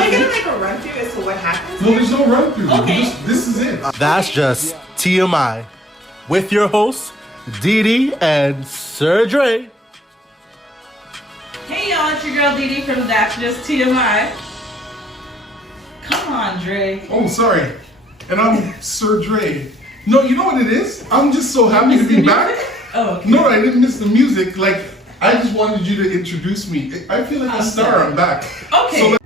Am I gonna make a run through as to what happens? No, there's no run through. Okay. This is it. That's just TMI with your hosts, Dee Dee and Sir Dre. Hey y'all, it's your girl Dee Dee from That's Just TMI. Come on, Dre. Oh, sorry. And I'm Sir Dre. No, you know what it is? I'm just so happy to be back. Oh, okay. No, I didn't miss the music. Like, I just wanted you to introduce me. I feel like a star. sorry. I'm back. Okay.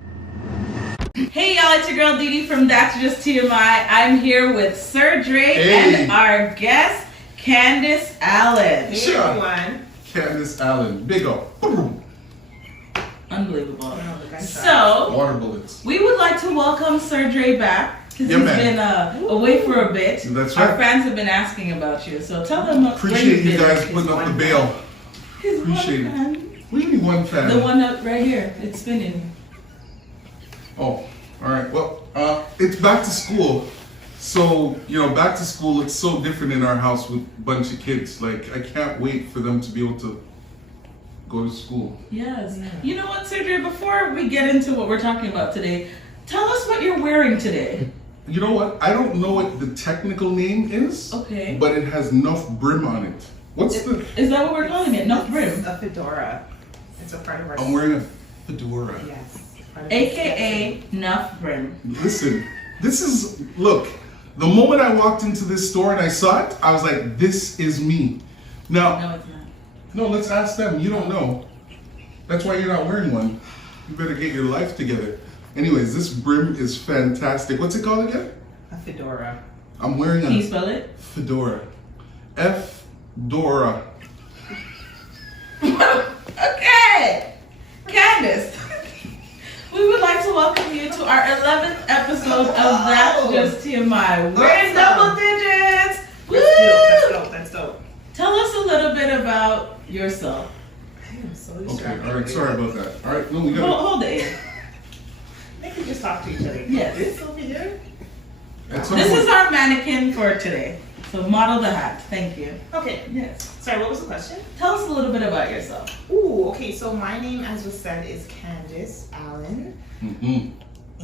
Hey y'all, it's your girl Dee Dee from That's Just TMI. I'm here with Sir Dre and our guest, Candace Allen. Hey Sure. everyone. Candace Allen. Big up. Unbelievable. Oh, the gunshot. So, Water bullets. we would like to welcome Sir Dre back because Yeah, he's man. been away for a bit. That's Our right. fans have been asking about you, so tell them where Appreciate you've you been. guys putting up the bail. His Appreciate one it. fan. What do you mean one fan? The one up right here. It's spinning. Oh, all right. Well, it's back to school. So, back to school looks so different in our house with a bunch of kids. Like, I can't wait for them to be able to go to school. Yes. You know what, Sir Dre, before we get into what we're talking about today, tell us what you're wearing today. You know what? I don't know what the technical name is, Okay. but it has enough brim on it. What's the... Is that what we're calling it? Enough It's brim? a fedora. It's a part of our. I'm wearing a fedora. Yes. part of AKA Nuff Brim. Listen, look, the moment I walked into this store and I saw it, I was like, this is me. Now, No, it's not. no, let's ask them. You don't know. That's why you're not wearing one. You better get your life together. Anyways, this brim is fantastic. What's it called again? A fedora. I'm wearing Can you a spell it? fedora. F-Dora. Okay! Candace, we would like to welcome you to our 11th episode of That's Just TMI. We're in double digits! Woo! That's dope. Tell us a little bit about yourself. I am so Okay, distracted. all right, sorry about that. All right, no, we got Hold it in. They can just talk to each other. Yes. This over here. This is our mannequin for today. So model the hat. Thank you. Okay. Yes. Sorry, what was the question? Tell us a little bit about yourself. Ooh, okay. So my name, as was said, is Candace Allen. Mm-hmm.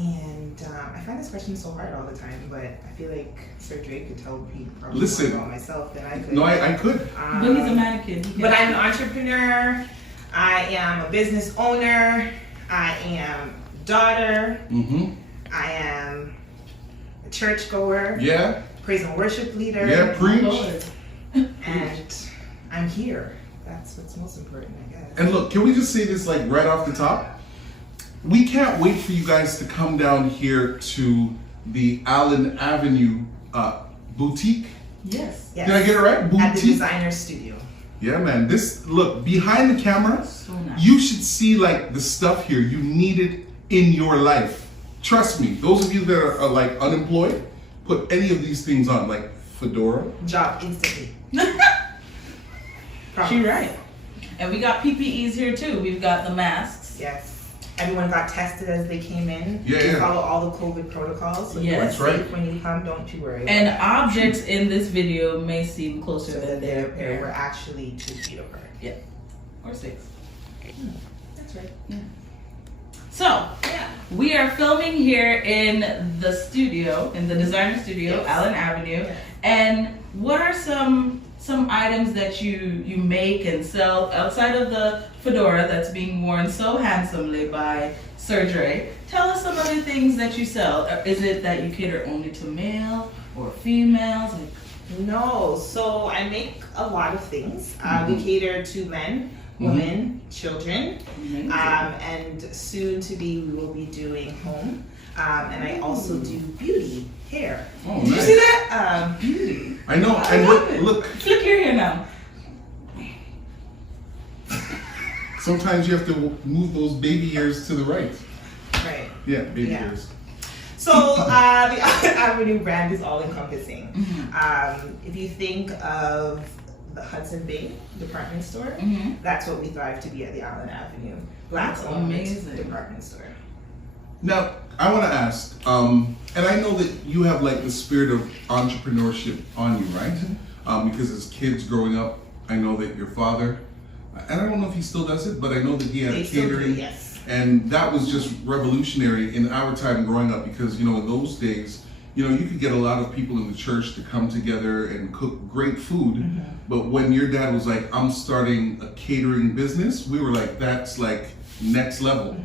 And I find this question so hard all the time, but I feel like Sir Dre could tell me probably Listen. more about myself than I could. No, I could. But he's a mannequin. He But can- I'm an entrepreneur. I am a business owner. I am a daughter. Mm-hmm. I am a churchgoer, Yeah, praise and worship leader. yeah, preach. Lord. And I'm here. That's what's most important, I guess. And look, can we just say this like right off the top? We can't wait for you guys to come down here to the Allen Avenue boutique. Yes. Yes. Did I get it right? At the Boutique. designer studio. Yeah, man. Look, behind the camera, So nice. you should see like the stuff here. You need it in your life. Trust me. Those of you that are like unemployed, put any of these things on, like fedora. Job instantly. She's right. And we got PPEs here too. We've got the masks. Yes. Everyone got tested as they came in. Yeah, We yeah. follow all the COVID protocols. So Yes. you're That's right. safe when you come. Don't you worry. And objects in this video may seem closer so than that they're they're we're actually 2 feet apart. or 6. That's right. So Yeah. we are filming here in the studio, in the designer studio, Yes. Allen Avenue. Yes. And what are some items that you make and sell outside of the fedora that's being worn so handsomely by Sir Dre? Tell us some other things that you sell. Is it that you cater only to male or females? No, so I make a lot of things. We cater to men, women, children, Amazing. and soon to be we will be doing home. And I also do beauty, hair. Oh, Did you nice. see that? Beauty. I know. I And love it. look. Flick your hair now. Sometimes you have to move those baby hairs to the right. Right. Yeah, baby Yeah. hairs. So the Avenue brand is all encompassing. Mm-hmm. If you think of the Hudson Bay department store, Mm-hmm. that's what we thrive to be at the Allen Avenue. Black That's owned amazing. department store. Now, I want to ask, and I know that you have like the spirit of entrepreneurship on you, right? Because as kids growing up, I know that your father, and I don't know if he still does it, but I know that he had They a still do, catering. yes. And that was just revolutionary in our time growing up because, in those days, you could get a lot of people in the church to come together and cook great food. But when your dad was like, I'm starting a catering business, we were like, that's like next level.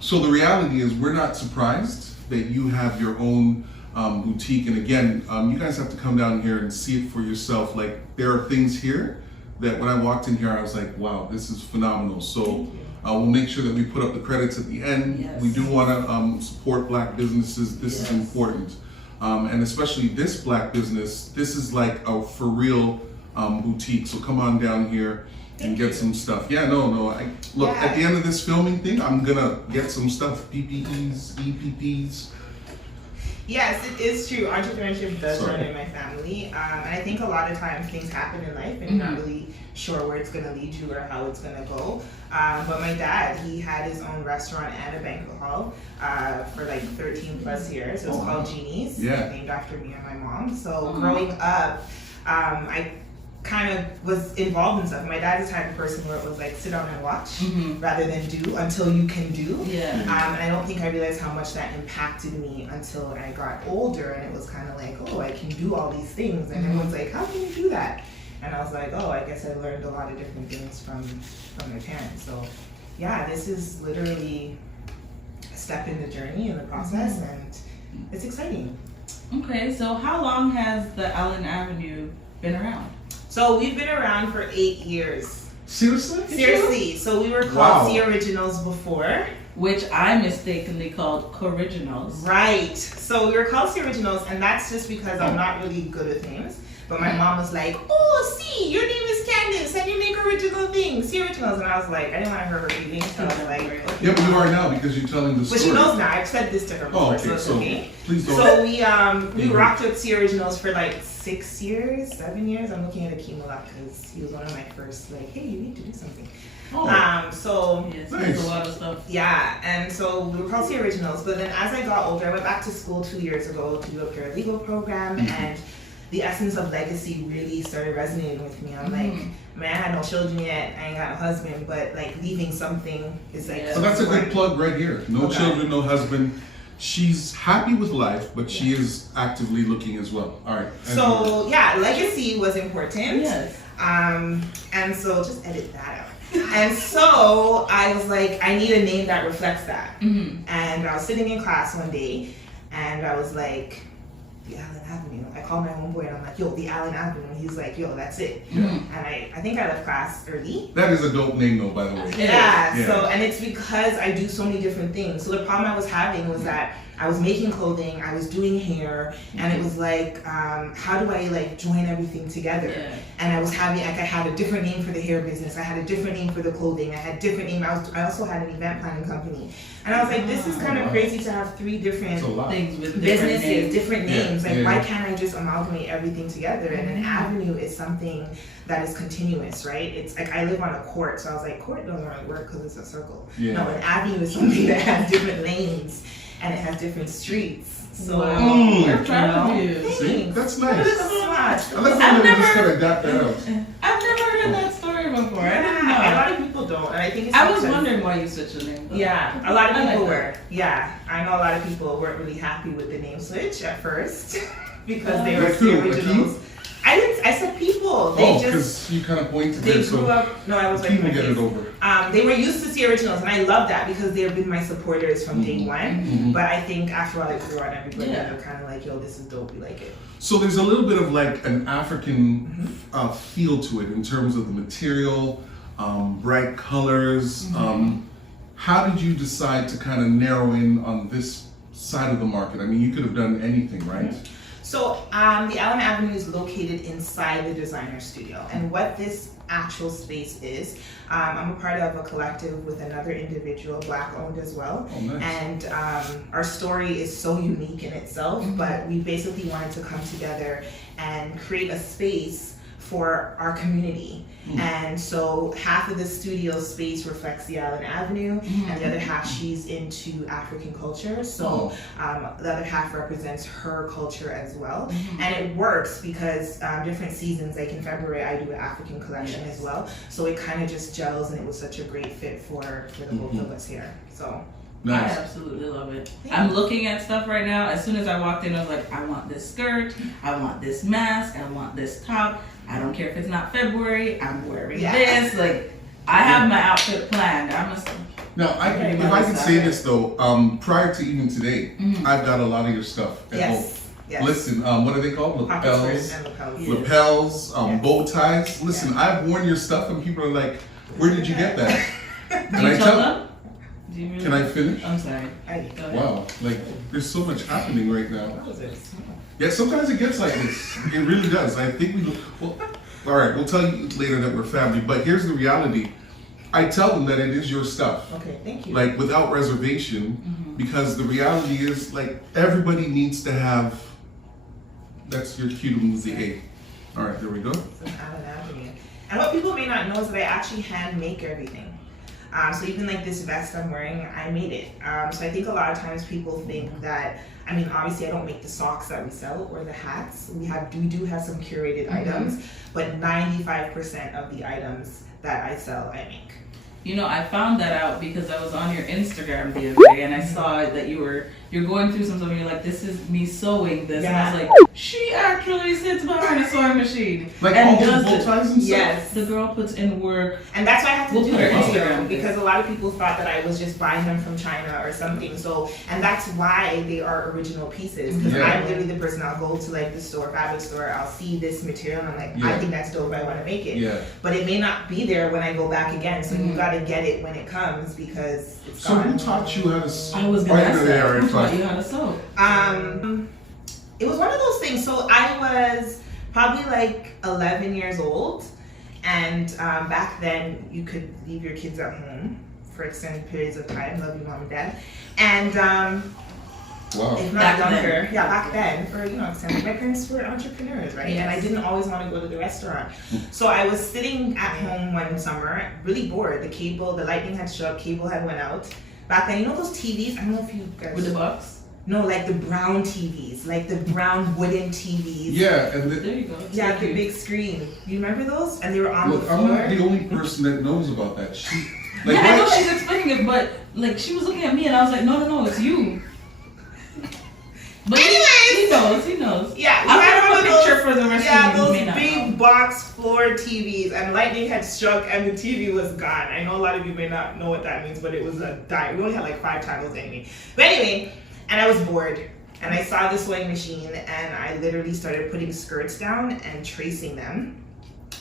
So the reality is we're not surprised that you have your own boutique. And again, you guys have to come down here and see it for yourself. Like there are things here that when I walked in here, I was like, wow, this is phenomenal. So we'll make sure that we put up the credits at the end. Yes. We do want to support Black businesses. This is important. And especially this Black business, this is like a for real boutique. So come on down here and get some stuff. Yeah, no. At the end of this filming thing, I'm gonna get some stuff. PPEs, EPPs. Yes, it is true. Entrepreneurship does run in my family. And I think a lot of times things happen in life and you're not really sure where it's going to lead you or how it's going to go. But my dad, he had his own restaurant and a banquet hall for like 13 plus years. It was called Genie's, named after me and my mom. So growing up, I kind of was involved in stuff. My dad is the type of person where it was like sit down and watch rather than do until you can do. And I don't think I realized how much that impacted me until I got older, and it was kind of like, oh, I can do all these things, and everyone's like, how can you do that? And I was like, oh, I guess I learned a lot of different things from my parents. So yeah, this is literally a step in the journey in the process, and it's exciting. Okay, so how long has the Allen Avenue been around? So we've been around for 8 years. Seriously? Seriously. So we were called C Originals before. Which I mistakenly called Corriginals. Right. So we were called C Originals, and that's just because I'm not really good with names. But my mom was like, oh, C, your name is Candace, and you make original things, C Originals. And I was like, I didn't want to hurt her feelings, so I was like, okay. Yeah, but you are now because you're telling the story. But she knows now. I've said this to her before, so it's okay. Please don't. So we rocked with C Originals for like 6 years, 7 years. I'm looking at Akeem a lot because he was one of my first, like, hey, you need to do something. So yes, there's a lot of stuff. Yeah, and so we were called C Originals. But then as I got older, I went back to school 2 years ago to do a paralegal program, and the essence of legacy really started resonating with me. I'm like, man, I had no children yet, I ain't got a husband, but like leaving something is like. So that's a good plug right here. No children, no husband. She's happy with life, but she is actively looking as well. All right. So yeah, legacy was important. Yes. And so just edit that out. And so I was like, I need a name that reflects that. And I was sitting in class one day, and I was like, the Allen Avenue. I called my homeboy and I'm like, yo, the Allen Avenue. And he's like, yo, that's it. And I think I left class early. That is a dope name though, by the way. Yeah. So, and it's because I do so many different things. So the problem I was having was that I was making clothing, I was doing hair, and it was like, how do I like join everything together? And I was having, like, I had a different name for the hair business, I had a different name for the clothing, I had different name, I also had an event planning company. And I was like, this is kind of crazy to have 3 different things with businesses, different names. Like, why can't I just amalgamate everything together? And an avenue is something that is continuous, right? It's like, I live on a court, so I was like, court doesn't really work because it's a circle. No, an avenue is something that has different lanes. And it has different streets. So we're proud of you. See? That's nice. I've never just kind of adapt that out. I've never heard that story before. I didn't know. A lot of people don't, and I think it's I was wondering why you switched your name. Yeah, a lot of people were. Yeah, I know a lot of people weren't really happy with the name switch at first because they were the originals. I said people. They because you kind of pointed they there. grew up. No, I was like, people get it over. They were used to see originals, and I love that because they've been my supporters from day one. But I think after all, they grew on everybody. They're kind of like, yo, this is dope. We like it. So there's a little bit of like an African feel to it in terms of the material, bright colors. How did you decide to kind of narrow in on this side of the market? I mean, you could have done anything, right? So the Allen Avenue is located inside the designer studio, and what this actual space is, I'm a part of a collective with another individual, Black owned as well. Oh, nice. And our story is so unique in itself, but we basically wanted to come together and create a space for our community. And so half of the studio space reflects the Allen Avenue, and the other half she's into African culture. So the other half represents her culture as well. And it works because different seasons, like in February, I do an African collection as well. So it kind of just gels, and it was such a great fit for the both of us here. So. Nice. I absolutely love it. I'm looking at stuff right now. As soon as I walked in, I was like, I want this skirt, I want this mask, I want this top. I don't care if it's not February, I'm wearing this. Like, I have my outfit planned. Now, if I could say this though, prior to even today, I've got a lot of your stuff at home. Yes. Listen, what are they called? Lapels, bow ties. Listen, I've worn your stuff and people are like, where did you get that? Do you tell them? Can I finish? I'm sorry. Wow, like there's so much happening right now. Yeah, sometimes it gets like this. It really does. I think all right, we'll tell you later that we're family, but here's the reality. I tell them that it is your stuff. Okay, thank you. Like without reservation, because the reality is like everybody needs to have, that's your cue to move the A. All right, there we go. And what people may not know is that I actually hand make everything. So even like this vest I'm wearing, I made it. So I think a lot of times people think that, I mean, obviously I don't make the socks that we sell or the hats. We do have some curated items, but 95% of the items that I sell, I make. You know, I found that out because I was on your Instagram the other day and I saw that you're going through some stuff and you're like, this is me sewing this. And I was like, she actually sits behind a sewing machine. Like and all those does bow ties and stuff? Yes. The girl puts in work. And that's why I had to We'll do put her it Instagram because a lot of people thought that I was just buying them from China or something. So, and that's why they are original pieces. Because I'm literally the person, I'll go to like the store, fabric store, I'll see this material and I'm like, I think that's dope, I want to make it. Yeah. But it may not be there when I go back again. So you got to get it when it comes because it's So gone. who taught you how to sew? I was going to ask that. Who taught fine. you how to sew? It was one of those things. So I was probably like 11 years old, and back then you could leave your kids at home for extended periods of time. Love you, mom and dad. And Wow. if not Back younger, then. back then for extended. My parents were entrepreneurs, right? And I didn't always want to go to the restaurant, so I was sitting at home one summer, really bored. The lightning had struck, cable had went out. Back then, you know those TVs? I don't know if you guys. With the box? No, like the brown TVs, like the brown wooden TVs. Yeah, and There you go. Yeah, the big screen. You remember those? And they were on look, the floor. I'm not the only person that knows about that. Like, I know she's explaining it, but like she was looking at me and I was like, no, it's you. But Anyways, he knows. Yeah, I'll have a picture for the rest of you. those may not big know. box floor TVs, and lightning had struck, and the TV was gone. I know a lot of you may not know what that means, but it was a die. We only had like 5 channels anyway. But anyway, and I was bored, and I saw the sewing machine, and I literally started putting skirts down and tracing them,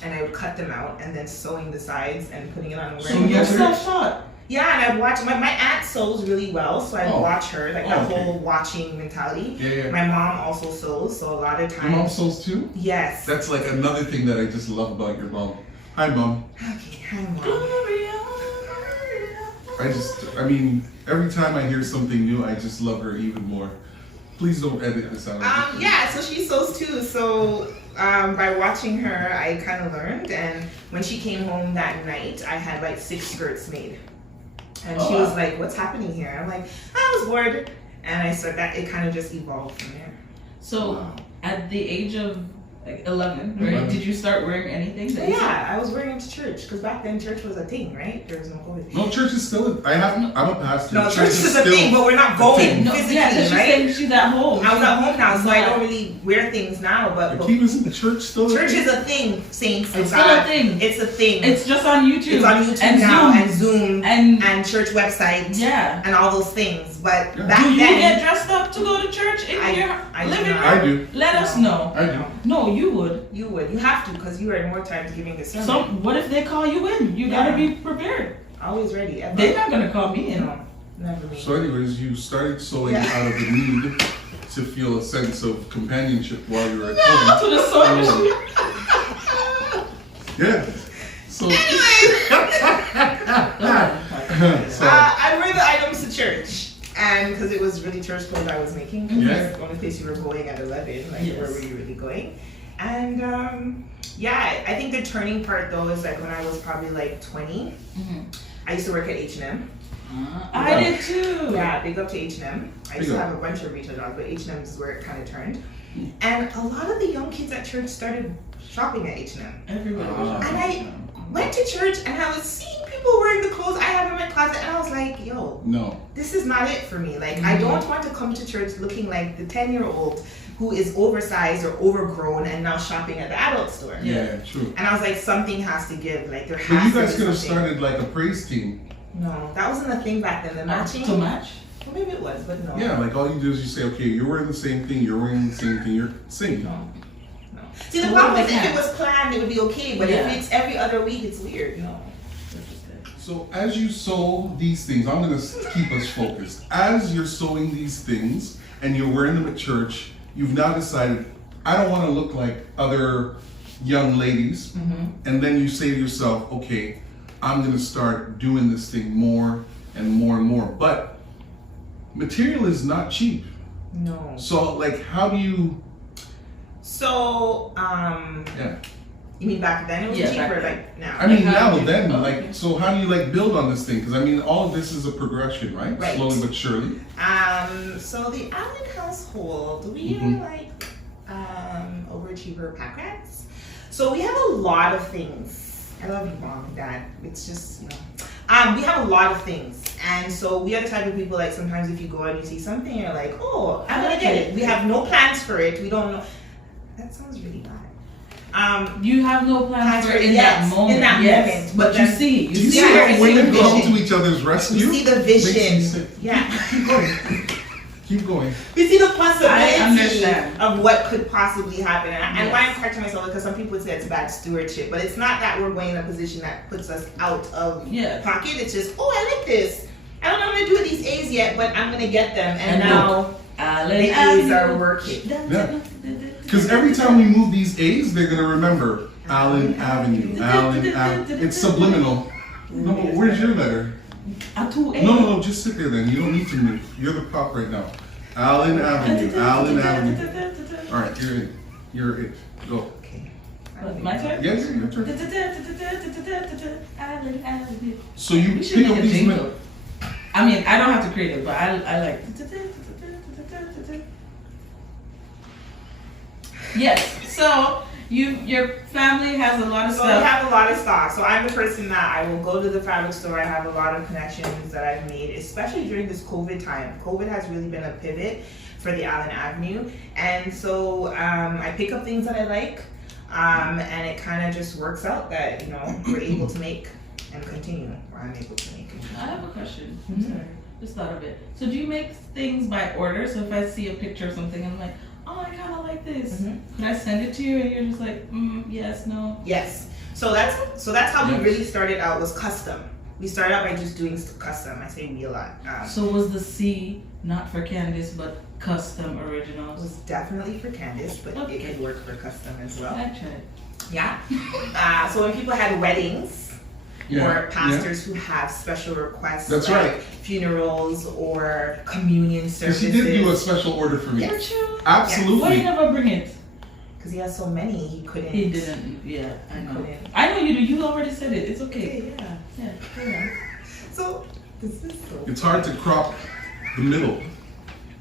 and I would cut them out, and then sewing the sides and putting it on. So You're self-taught. Yeah, and I'd watch, my aunt sews really well, so I'd watch her, like that whole watching mentality. Yeah. My mom also sews, so a lot of times. Your mom sews too? Yes. That's like another thing that I just love about your mom. Hi, Mom. Okay, hi, Mom. I mean, every time I hear something new, I just love her even more. Please don't edit this out. Yeah, so she sews too, so by watching her, I kind of learned, and when she came home that night, I had like 6 skirts made. And she was like, what's happening here? I'm like, I was bored. And I started that, it kind of just evolved from there. So at the age of like 11, right? Did you start wearing anything? Yeah, I was wearing it to church, because back then church was a thing, right? There was no COVID. No, church is still. I'm a pastor. No, church is a thing, but we're not going physically, she's right? saying she's at home. I was at home now, so I don't really wear things now. But He was in the church still. church is a thing, saints. It's still a thing. It's a thing. It's just on YouTube. It's on YouTube and now, Zoom. and Zoom and church websites. Yeah. And all those things. But Yeah. back Do you then, get dressed up to go to church in your I do living not. room? I do. Let us know. I do. No, you would. you would. You have to, because you are more times giving the sermon. So what if they call you in? You gotta be prepared. Always ready. Ever. They're not gonna call me in. No, never me. So, anyways, you started sewing out of the need to feel a sense of companionship while you were at home. To the sewing machine. Yeah. So. I wear the items to church. And because it was really church clothes I was making, because Yes. that's the only place you were going at 11, like where were you really going? And Yeah, I think the turning part though is like when I was probably like 20. I used to work at H&M. I did too. Yeah, big up to H&M. I used Big to up. have a bunch of retail jobs, but H&M is where it kind of turned. And a lot of the young kids at church started shopping at H&M. Everybody was And shopping. I went to church and I was seeing people wearing the clothes I have in my closet, and I was like, yo, No. this is not it for me. Like, I don't want to come to church looking like the 10-year-old who is oversized or overgrown and now shopping at the adult store. Yeah, true. And I was like, something has to give. Like, there But has you to be guys could have something. started like a praise team. No, that wasn't a thing back then. The matching. To match? Well, maybe it was, but no. Yeah, like all you do is you say, okay, you're wearing the same thing, you're wearing the same thing, you're singing. No. See, the So problem what is if if they it was planned, it would be okay. But Yeah. if it's every other week, it's weird. No. So as you sew these things, I'm gonna keep us focused. As you're sewing these things and you're wearing them at church, you've now decided, I don't wanna look like other young ladies. And then you say to yourself, okay, I'm gonna start doing this thing more and more and more. But material is not cheap. No. So like, how do you, So, yeah. you mean back then it was Yeah, cheaper, back then. like now? I mean, Like, how now do you- then, oh, like, okay. so how do you like build on this thing? Because I mean, all of this is a progression, right? Right. Slowly but surely. So the Allen household, we Mhm. are like overachiever pack rats. So we have a lot of things. I love you, mom and dad. It's just, you know. We have a lot of things. And so we are the type of people, like, sometimes if you go and you see something, you're like, oh, I'm gonna get it. We have no plans for it. We don't know. That sounds really bad. You have no plans for it in yes, that moment. in that yes. moment, But but you then- see. You Do you see see Yeah, how I women see the come vision. to each other's rescue? We see the Makes you vision. sick. Yeah. Keep going. Keep going. We see the I possibility understand. of what could possibly happen. And why I'm Yes. correcting myself because some people would say it's bad stewardship, but it's not that we're going in a position that puts us out of Yes. pocket. It's just, oh, I like this. I don't know what I'm gonna do with these A's yet, but I'm gonna get them. And And now Allen the A's Avenue. are working. Yeah. Because every time we move these A's, they're gonna remember Allen Avenue, Allen Avenue. It's subliminal. No, but where's your letter? A 2A. No, just sit there then. You don't need to move. You're the prop right now. Allen Avenue, Allen Avenue. All right, you're it. You're it. Go. Okay. My turn? Yes, your turn. Allen Avenue. So you We should pick make up a these. jingle. I mean, I don't have to create it, but I like. Yes. So your family has a lot of So we stuff. have a lot of stock. So I'm the person that I will go to the fabric store. I have a lot of connections that I've made, especially during this COVID time. COVID has really been a pivot for the Allen Avenue. And so I pick up things that I like. And it kind of just works out that, you know, we're able to make and continue. Or I'm able to make and continue. I have a question. I'm Mhm. sorry. Just thought of it. So do you make things by order? So if I see a picture of something, I'm like, oh, I kind of like this. Mhm. Can I send it to you? And you're just like, yes, no. Yes. So that's how we Yes. really started out, was custom. We started out by just doing custom. I say we a lot. So was the C not for Candace, but custom It originals? was definitely for Candace, but Okay. it could work for custom as well. I tried. Yeah. So when people had weddings Yeah, or pastors who have special requests, That's like right. funerals or communion Because services, he did do a special order for me. Yes. Would you? Why you Absolutely. never bring it? because he has so many, he couldn't. He didn't. Yeah, I know. Couldn't. I know you do. You already said it. It's okay. Okay, yeah. Yeah. So this is so. It's hard to crop the middle.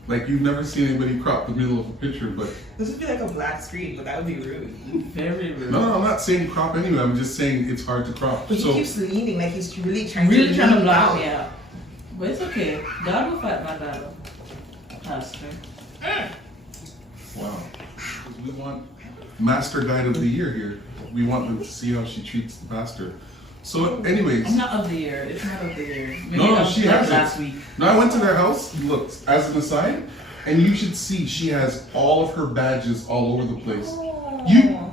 Like you've never seen anybody crop the middle of a picture, but This would be like a black screen, but that would be rude. Very rude. no, I'm not saying crop anyway. I'm just saying it's hard to crop. But he So keeps leaning like he's really trying Really to trying to lean block out. me out. But it's okay. God will fight my battle. Pastor. wow, we want Master Guide of the Year here. We want them to see how she treats the pastor. So, anyways, I'm not of the year. It's not of the year. Maybe No, that was she like has it. last week. now I went to their house. Look, as an aside, and you should see she has all of her badges all over the place.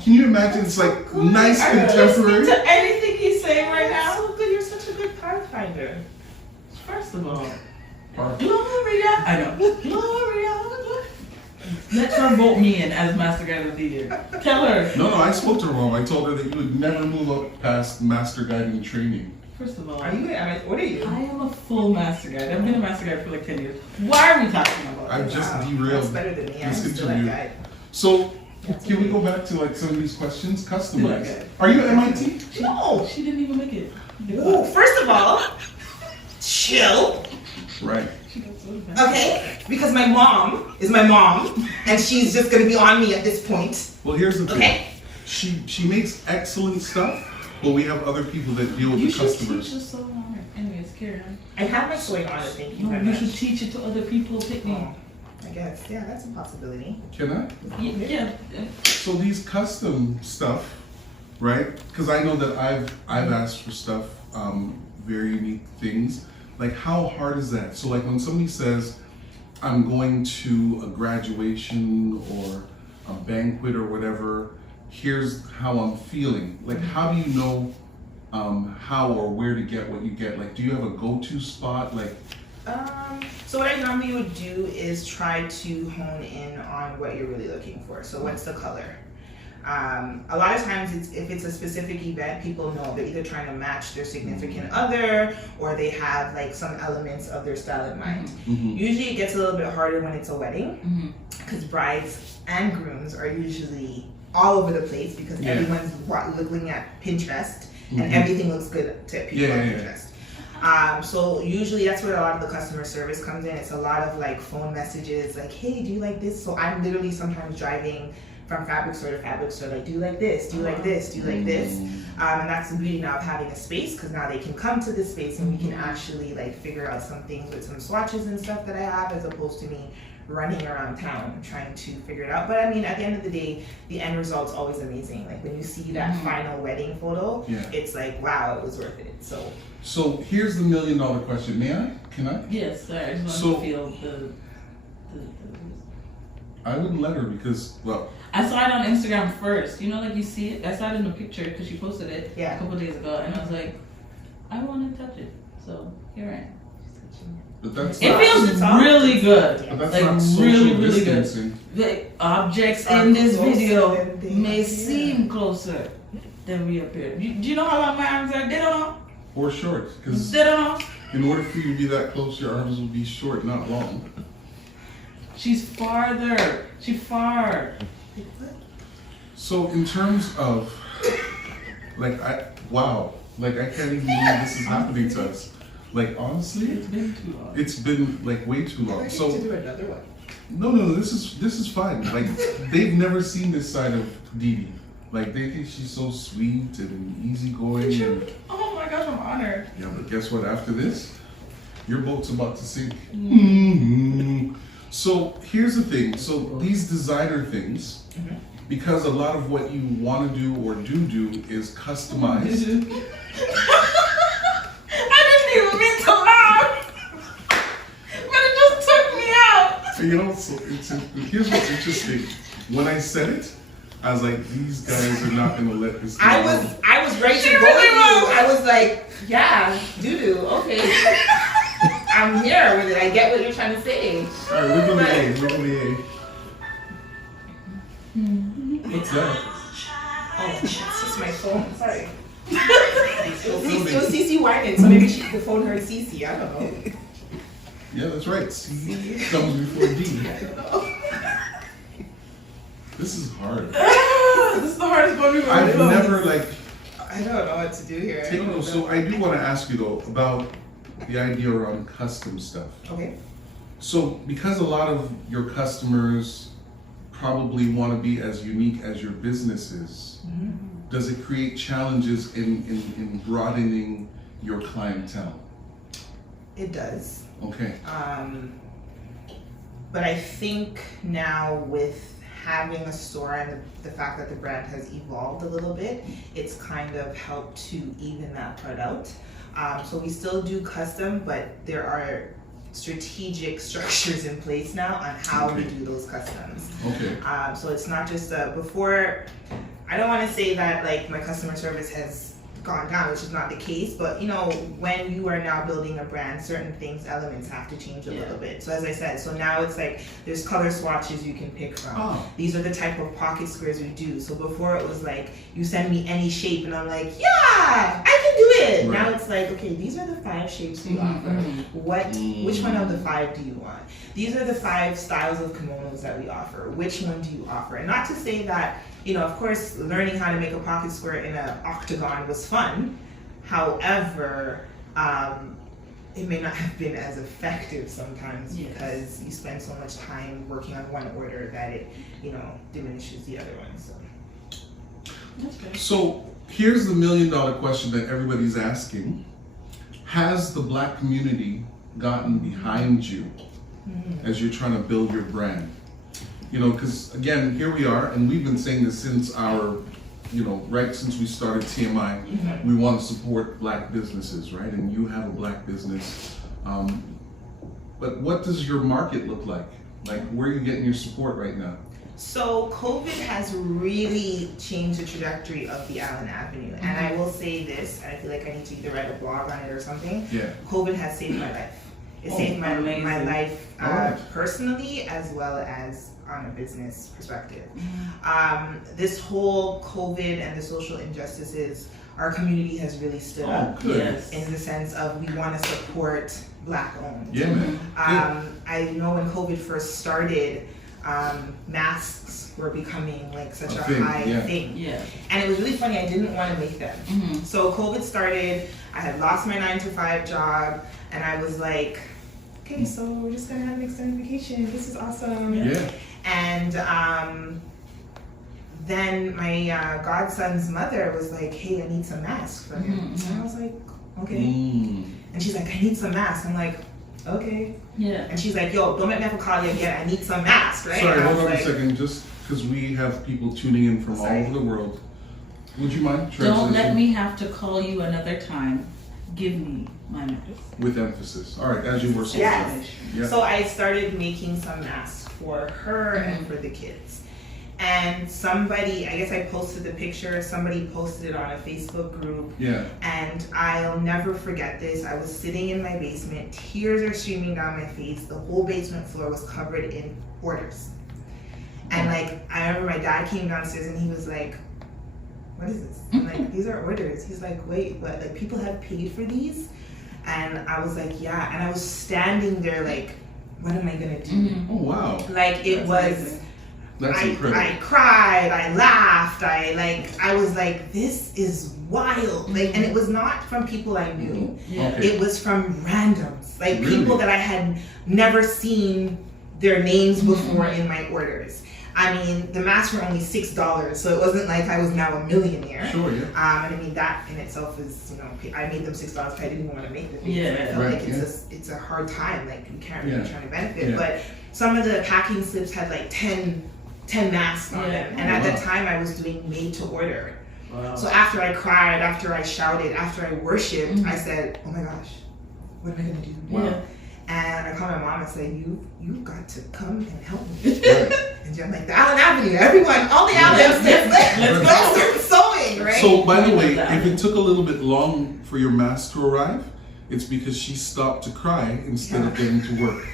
Can you imagine? It's like nice Are you contemporary. listening to anything he's saying right That's now? so good. You're such a good pathfinder. First of all, Part. Gloria. I know. Gloria. Let her vote me in as Master Guide of the Year. Tell her. No, I spoke to her mom. I told her that you would never move up past Master Guiding training. First of all, Are you? What are you? I am a full Master Guide. I've been a Master Guide for like 10 years. Why are we talking about I this? just Wow, derailed That's better than me. I'm this still that interview. guy. So, Can we go back to like some of these questions? Customize. Okay. Are you at MIT? No. She didn't even make it. Ooh, first of all, chill. Right. She got so bad. Okay? Because my mom is my mom, and she's just gonna be on me at this point. Well, here's the thing. Okay? She makes excellent stuff, but we have other people that deal with You the should customers. teach us so hard. Anyways, carry on. I have my swing on it, thank you No, very you much. should teach it to other people. Pick me. Oh, I guess. Yeah, that's a possibility. Can I? Yeah. So these custom stuff, right? Because I know that I've asked for stuff, very unique things. Like, how hard is that? So like when somebody says, I'm going to a graduation or a banquet or whatever, here's how I'm feeling. Like, how do you know how or where to get what you get? Like, do you have a go-to spot? Like, So what I normally would do is try to hone in on what you're really looking for. So what's the color? A lot of times, if it's a specific event, people know they're either trying to match their significant other, or they have like some elements of their style in mind. Usually it gets a little bit harder when it's a wedding, because brides and grooms are usually all over the place because everyone's looking at Pinterest and everything looks good to people on Pinterest. So usually that's where a lot of the customer service comes in. It's a lot of like phone messages like, hey, do you like this? So I'm literally sometimes driving from fabric store to fabric store, like, do you like this? Do you like this? Do you like this? And that's the beauty now of having a space, because now they can come to this space and we can actually like figure out some things with some swatches and stuff that I have, as opposed to me running around town trying to figure it out. But I mean, at the end of the day, the end result's always amazing. Like when you see that final wedding photo, it's like, wow, it was worth it. So here's the $1 million question. May I? Can I? Yes, sir. I just want to feel the. I wouldn't let her because, well, I saw it on Instagram first. You know, like you see it. I saw it in a picture because she posted it a Yeah. couple days ago, and I was like, I want to touch it. So here I am. but that's It not, feels really good. but that's Like not social really, really good. distancing. The objects Are in this closer video than they may appear. seem closer than we appear. Do you know how long my arms are? They don't know. Or short, because They don't know. in order for you to be that close, your arms will be short, not long. She's farther. She's far. So in terms of, like, I can't even believe this is happening to us. Like, honestly, It's been too long. it's been like way too long. to So do another one. no, this is fine. Like, they've never seen this side of Dee Dee. Like, they think she's so sweet and easygoing and Oh my gosh, I'm honored. yeah, but guess what? After this, your boat's about to sink. So here's the thing. So these designer things, because a lot of what you want to do or do is customized. I didn't even mean to laugh, but it just took me out. So, you know, here's what's interesting. When I said it, I was like, these guys are not gonna let this thing I go. was ready to She go really with you. was. I was like, yeah, doo-doo, okay. I'm here with it. I get what you're trying to say. All right, look at the A. What's that? Oh, it's just my phone. Sorry. It was Cece whining, so maybe the phone heard Cece. I don't know. Yeah, that's right. C comes before D. This is hard. This is the hardest one we've ever I've done. never like I don't know what to do here. taken those. So I do want to ask you though about the idea around custom stuff. Okay. So because a lot of your customers probably want to be as unique as your business is, does it create challenges in broadening your clientele? It does. Okay. But I think now with having a store and the fact that the brand has evolved a little bit, it's kind of helped to even that part out. So we still do custom, but there are strategic structures in place now on how we do those customs. Okay. So it's not just before. I don't want to say that like my customer service has gone down, which is not the case, but you know, when you are now building a brand, certain things, elements have to change a little bit. So as I said, so now it's like there's color swatches you can pick from. Oh. These are the type of pocket squares we do. So before it was like you send me any shape and I'm like, yeah, I can do it. Right. Now it's like, okay, these are the 5 shapes we offer. Which one of the 5 do you want? These are the 5 styles of kimonos that we offer. Which one do you offer? And not to say that, of course, learning how to make a pocket square in an octagon was fun. However, it may not have been as effective sometimes because you spend so much time working on one order that it, diminishes the other one. So. So here's the $1 million question that everybody's asking. Has the Black community gotten behind you as you're trying to build your brand? Because again, here we are, and we've been saying this since our, right since we started TMI, we want to support Black businesses, right? And you have a Black business. But what does your market look like? Like, where are you getting your support right now? So COVID has really changed the trajectory of the Allen Avenue. And I will say this, I feel like I need to either write a blog on it or something. Yeah. COVID has saved my life. It saved my life personally as well as on a business perspective. This whole COVID and the social injustices, our community has really stood up in the sense of we want to support Black owned. Yeah, man. I know when COVID first started, masks were becoming like such a high thing. Yeah. And it was really funny, I didn't want to make them. So COVID started, I had lost my 9-to-5 job, and I was like, okay, so we're just gonna have an extended vacation. This is awesome. Yeah. And then my godson's mother was like, hey, I need some masks for him. And I was like, okay. And she's like, I need some masks. I'm like, okay. Yeah. And she's like, yo, don't make me have to call you again. I need some masks, right? Sorry, hold on a second. Just because we have people tuning in from all over the world. Would you mind translating? Don't let me have to call you another time. Give me my masks. With emphasis. All right, as you were saying. Yes. Yeah. So I started making some masks for her and for the kids. And somebody, I guess I posted the picture, somebody posted it on a Facebook group. Yeah. And I'll never forget this. I was sitting in my basement, tears are streaming down my face. The whole basement floor was covered in orders. And like, I remember my dad came downstairs and he was like, what is this? I'm like, these are orders. He's like, wait, what? Like, people have paid for these? And I was like, yeah. And I was standing there like, what am I gonna do? Oh, wow. Like, it was... That's incredible. I cried, I laughed, I was like, this is wild. Like, and it was not from people I knew. It was from randoms. Like, people that I had never seen their names before in my orders. I mean, the masks were only $6, so it wasn't like I was now a millionaire. Sure, yeah. And I mean, that in itself is, I made them $6 because I didn't even want to make the things. Yeah. I felt like it's a hard time. Like, you can't really try to benefit. But some of the packing slips had like 10 masks on them. And at that time I was doing made to order. Wow. So after I cried, after I shouted, after I worshipped, I said, oh my gosh, what am I gonna do? Wow. And I called my mom and said, you've got to come and help me. And I'm like, the Allen Avenue, everyone, all the Allens, let's go start sewing, right? So by the way, if it took a little bit long for your mask to arrive, it's because she stopped to cry instead of getting to work.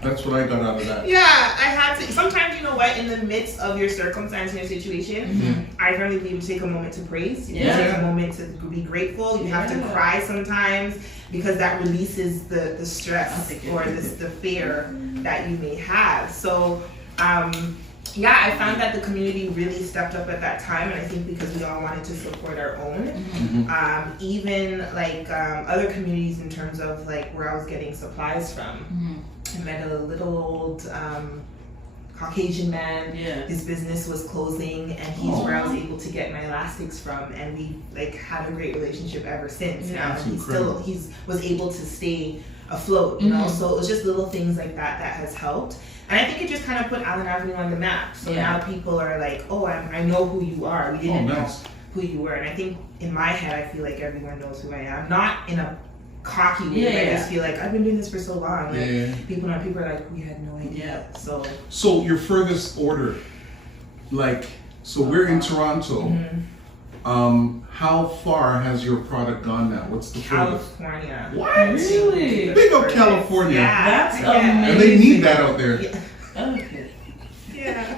That's what I got out of that. Yeah, I had to. Sometimes, you know what, in the midst of your circumstance and your situation, I really believe to take a moment to praise. You take a moment to be grateful. You have to cry sometimes because that releases the stress or the fear that you may have. So, I found that the community really stepped up at that time, and I think because we all wanted to support our own. Even like other communities in terms of like where I was getting supplies from. I met a little old Caucasian man. His business was closing, and he's where I was able to get my elastics from, and we like had a great relationship ever since. Now, and he was able to stay afloat, you know. So it was just little things like that has helped. And I think it just kind of put Allen Avenue on the map. So now people are like, oh, I know who you are. We didn't know who you were. And I think in my head, I feel like everyone knows who I am. Not in a cocky way. I just feel like I've been doing this for so long. Like, people are like, we had no idea. So your furthest order, like, so we're in Toronto. How far has your product gone now? What's the furthest? California. What? Really? Big up California. That's amazing. And they need that out there. Okay.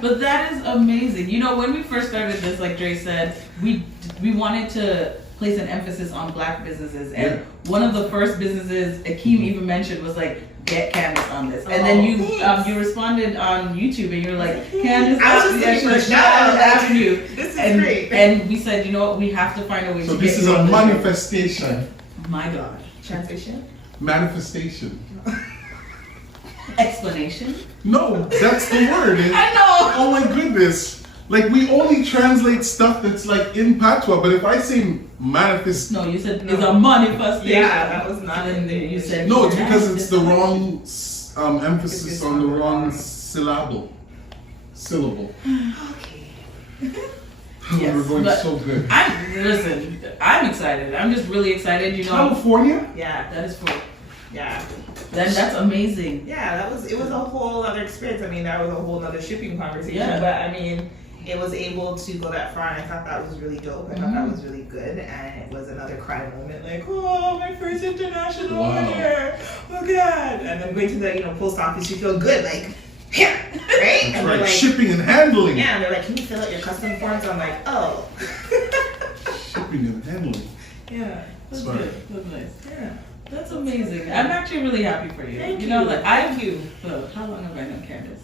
But that is amazing. You know, when we first started this, like Dre said, we wanted to place an emphasis on Black businesses. And one of the first businesses Akeem even mentioned was like, get Candace on this. And then you responded on YouTube and you're like, Candace, I was just looking for a shout out. you. This is great. And we said, you know what, we have to find a way to So get this is you a on this. manifestation. My God. Translation? Manifestation. Explanation? No, that's the word. I know. Oh my goodness. Like we only translate stuff that's like in patois, but if I say manifest, No, you said it's a manifestation. Yeah, that was not And in then there. you said no, it's because it's the wrong emphasis on the wrong syllable. Okay. Yes, We're going but so good. I'm excited. I'm just really excited. You know, California? Yeah, that is for. yeah. Then that's amazing. Yeah, it was a whole other experience. I mean, that was a whole other shipping conversation. Yeah. But I mean, it was able to go that far, and I thought that was really dope. I thought that was really good, and it was another cry moment, like, oh, my first international order, oh god! And then going to the post office, you feel good, like, here, right? That's And they're right. like, Shipping and handling. yeah, and they're like, can you fill out your custom forms? I'm like, oh, Shipping and handling. yeah, That's Sorry. good. That's nice. yeah. That's amazing. I'm actually really happy for you. Thank you know, you. like Thank you. So, how long have I known Candace?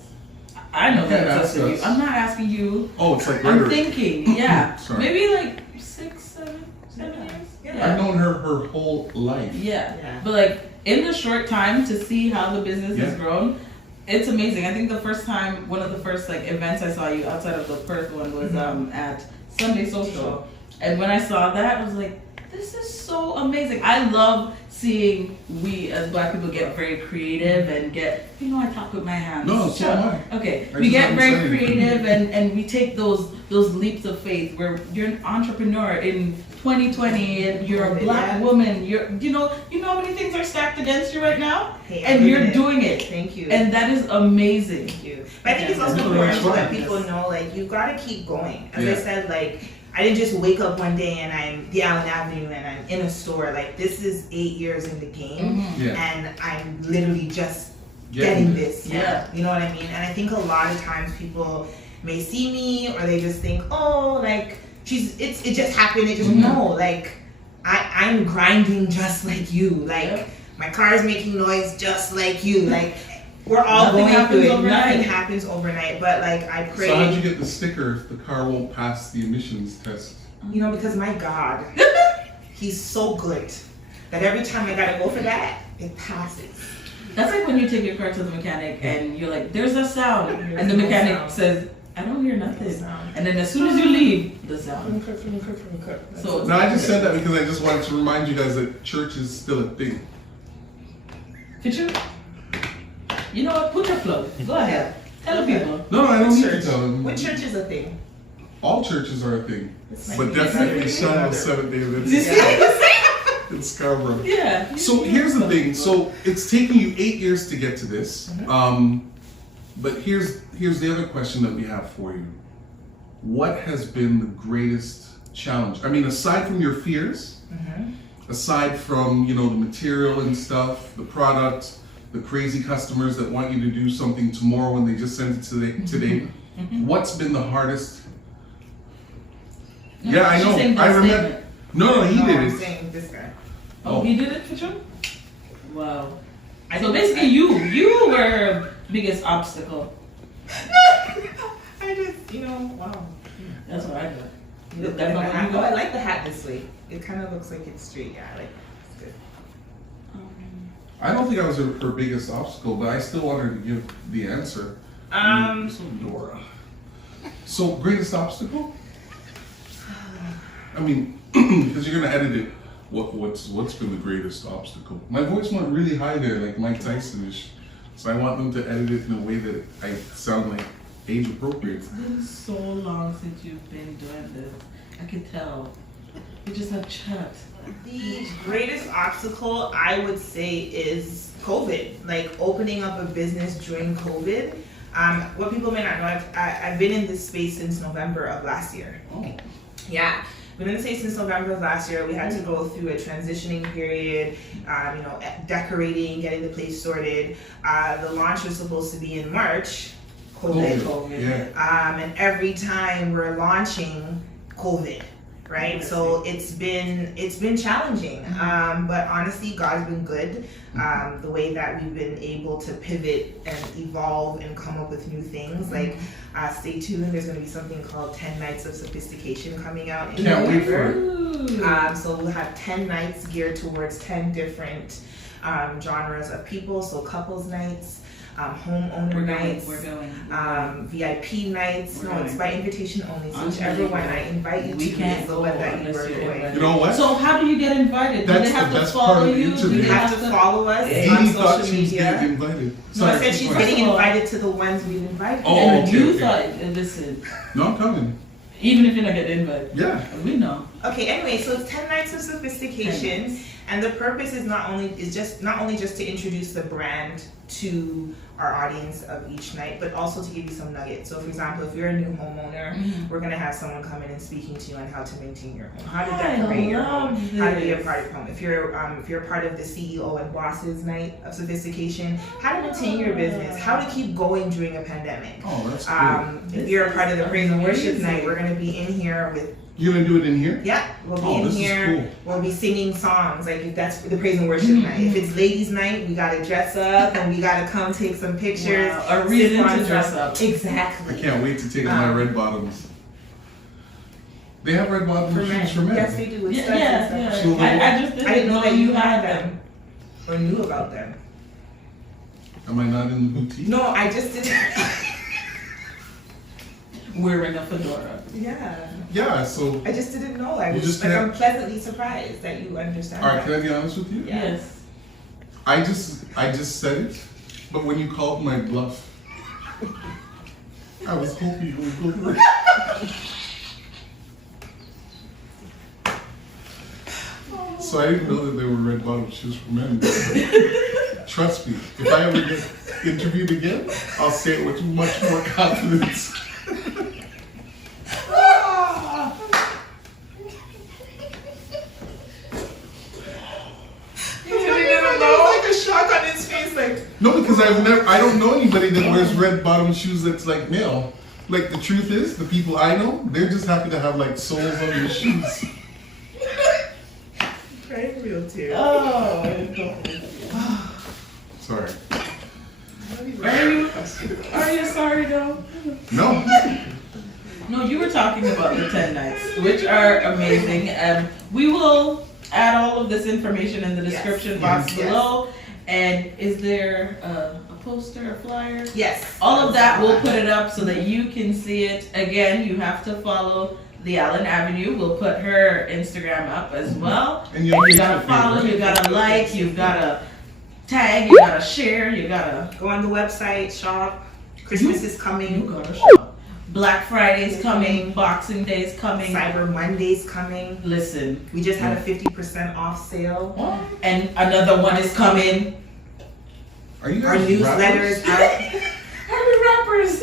I know You that can't it's ask up to you. us. I'm not asking you. Oh, it's like I'm rhetoric. thinking. Yeah, Sorry. maybe like 6, 7 years. Yeah. I've known her whole life. Yeah. Yeah. But like in the short time to see how the business has Yeah. grown, it's amazing. I think the first time, one of the first like events I saw you outside of the Perth one was at Sunday Social. And when I saw that, I was like, this is so amazing. I love seeing we as Black people get very creative and get, I talk with my hands. No, so am I. Okay, I we just get haven't very said anything. creative and we take those leaps of faith where you're an entrepreneur in 2020 and you're a Black woman. You know how many things are stacked against you right now, Hey, and I'm you're doing doing it. Thank you. And that is amazing. Thank you. But I think it's also Yeah. important That's to let right. people know, like, you've got to keep going. As Yeah. I said, like, I didn't just wake up one day and I'm the Allen Avenue and I'm in a store. Like, this is 8 years in the game, Yeah. and I'm literally just Getting getting this. Yeah. You know what I mean? And I think a lot of times people may see me or they just think, oh, like, it just happened. It just, no, like, I'm grinding just like you. Like, Yeah. my car is making noise just like you. Like, we're all Nothing going happens through it. overnight. Nothing happens overnight. But like, I pray, So how'd you get the sticker if the car won't pass the emissions test? because my God, He's so good that every time I gotta go for that, it passes. That's like when you take your car to the mechanic and you're like, there's a sound. There's And the no mechanic sound. says, I don't hear nothing. No sound. And then as soon as you leave, the sound. So No, I just said that because I just wanted to remind you guys that church is still a thing. Could you know what? Put your plug. Go ahead. Tell the people. No, I don't need to Church. tell them. What church is a thing? All churches are a thing. This might But be definitely another Son of thing. Seventh Day You see Adventist what I'm in Scarborough. Yeah. So here's the thing. So it's taken you 8 years to get to this. But here's the other question that we have for you. What has been the greatest challenge? I mean, aside from your fears, aside from the material and stuff, the product, the crazy customers that want you to do something tomorrow when they just sent it today, what's been the hardest? No, Yeah, I she's know. saying that I remember. statement. No, he No, did I'm it. saying this guy. Oh, he did it for sure? Wow. I So think basically you were biggest obstacle. I just, wow. That's what I got. You look That's good in not my what hat. you Oh, I got? like the hat this way. It kind of looks like it's straight. Yeah, I like it. It's good. I don't think I was her biggest obstacle, but I still want her to give the answer. So Dora. So greatest obstacle? I mean, because you're gonna edit it. What's been the greatest obstacle? My voice went really high there, like Mike Tyson-ish. So I want them to edit it in a way that I sound like age appropriate. It's been so long since you've been doing this. I could tell. You just have chat. The greatest obstacle I would say is COVID, like opening up a business during COVID. What people may not know, I've been in this space since November of last year. Oh. Yeah, been in the space since November of last year. We had to go through a transitioning period, decorating, getting the place sorted. The launch was supposed to be in March. COVID. Yeah. And every time we're launching, COVID. right? So it's been challenging, but honestly, God's been good. The way that we've been able to pivot and evolve and come up with new things, like stay tuned. There's going to be something called 10 Nights of Sophistication coming out in Can't wait for November. So we'll have 10 nights geared towards 10 different genres of people. So couples nights, homeowner nights, VIP nights. It's by invitation only. So whichever one I invite you to is the one that you are going. You know what? So how do you get invited? Do That's they have the to best part follow of the you? interview. Do You they have to follow us Dee on thought social she was getting media. invited. No, I said keep she's going. getting invited to the ones we've invited. Oh, And okay, you okay. thought, listen, No, I'm coming. even if you're not getting invited, Yeah. we know. Okay, anyway, so it's 10 Nights of Sophistication, and the purpose is not only just to introduce the brand to our audience of each night, but also to give you some nuggets. So for example, if you're a new homeowner, we're gonna have someone come in and speaking to you on how to maintain your home, how to decorate your home, how to be a part of your home. If you're part of the CEO and Bosses Night of Sophistication, how to maintain your business, how to keep going during a pandemic. Oh, that's cool. If you're a part of the Praise and Worship Night, we're gonna be in here with You're gonna do it in here? yeah, we'll be Oh, in this is here. cool. We'll be singing songs. Like if that's the praise and worship night. If it's ladies' night, we gotta dress up and we gotta come take some pictures. Wow, a reason sip on to dress some- up. Exactly. I can't wait to take my red bottoms. They have red bottom For shoes men. for men. Yes, they do. With Yeah, studs and yeah, stuff. yeah. I just I didn't know that you had them or knew about them. Am I not in the boutique? No, I just didn't. Wearing a fedora. Yeah, Yeah, so I just didn't know. I You was just like, can't- I'm pleasantly surprised that you understand. alright, that. can I be honest with you? Yeah. Yes. I just said it, but when you called my bluff, I was hoping you would go through. So I didn't know that they were red bottom shoes for men. Trust me, if I ever get interviewed again, I'll say it with much more confidence. Like a shock on his face, like. No, because I don't know anybody that wears red bottom shoes that's like male. Like the truth is, the people I know, they're just happy to have like soles on their shoes. Crying real tears. Oh. Sorry. Are you sorry though? No. No, you were talking about the 10 nights, which are amazing. We will add all of this information in the description box yes. below. And is there a poster, a flyer? Yes. All of that, we'll put it up so that you can see it. Again, you have to follow the Allen Avenue. We'll put her Instagram up as well. And You gotta follow, you gotta like, you gotta tag, you gotta share, you gotta Go on the website, shop. Christmas is coming. you gotta shop. Black Friday's coming, Boxing Day's coming. Cyber Monday's coming. Listen, We just had a 50% off sale. and another one is coming. Are you Our guys newsletter is rappers? out. Are we rappers?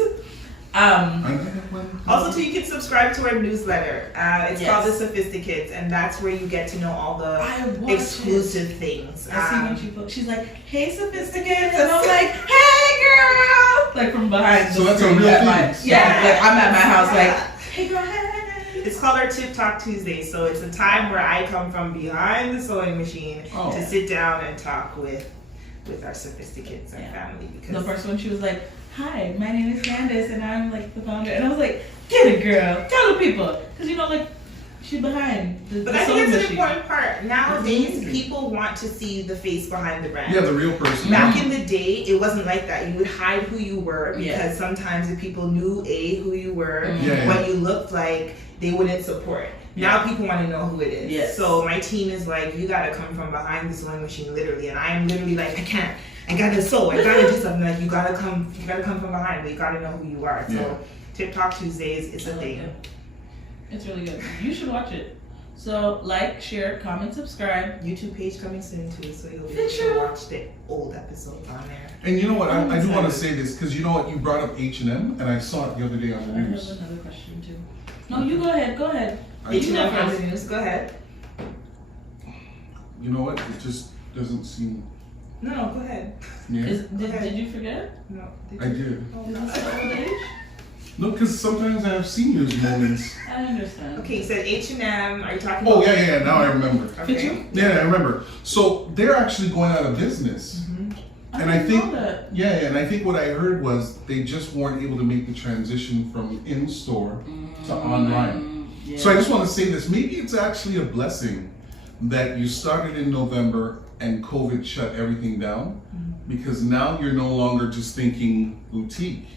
Another one? Also, too, you can subscribe to our newsletter. It's Yes. called The Sophisticates, and that's where you get to know all the I watch exclusive things. I see when she put, she's like, hey Sophisticates, and I'm like, hey girl! Like from behind So the that's a screen real at thing. my- yeah, like I'm at my house like, hey girl, hey! It's called our Tip Talk Tuesday, so it's a time where I come from behind the sewing machine Oh. to sit down and talk with our Sophisticates and Yeah. family. The Because first one she was like, hi, my name is Candace and I'm like the founder. And I was like, get it girl, tell the people. Cause you know like, she's behind the But the I think sewing it's an machine. important part. Nowadays, amazing. people want to see the face behind the brand. Yeah, the real person. Back in the day, it wasn't like that. You would hide who you were because Yeah. sometimes if people knew who you were, Yeah. what you looked like, they wouldn't support. Now people want to know who it is. Yes. So my team is like, you gotta come from behind the sewing machine, literally, and I am literally like, I gotta sew, I gotta do something. Like you gotta come from behind, but you gotta know who you are. Yeah. So Tip Talk Tuesdays, it's a I like thing. it. It's really good. You should watch it. So like, share, comment, subscribe. YouTube page coming soon too, so you'll be Did able to you? watch the old episodes on there. And you know what? I do want to excited. say this because you know what? You brought up H&M, and I saw it the other day on the I have news. another question too. No, you go ahead. Go ahead. I- H&M on first. the news, go ahead. You know what? It just doesn't seem. No, go ahead. Yeah, Did you forget? No, I did. Oh, Is this the old age? No, because sometimes I have seniors moments. I understand. Okay, you said H&M. Are you talking Oh about? yeah. Now I remember. Okay. Yeah, I remember. So they're actually going out of business. And I didn't think, know that. and I think what I heard was they just weren't able to make the transition from in-store to online. Yeah. So I just want to say this, maybe it's actually a blessing that you started in November and COVID shut everything down, because now you're no longer just thinking boutique,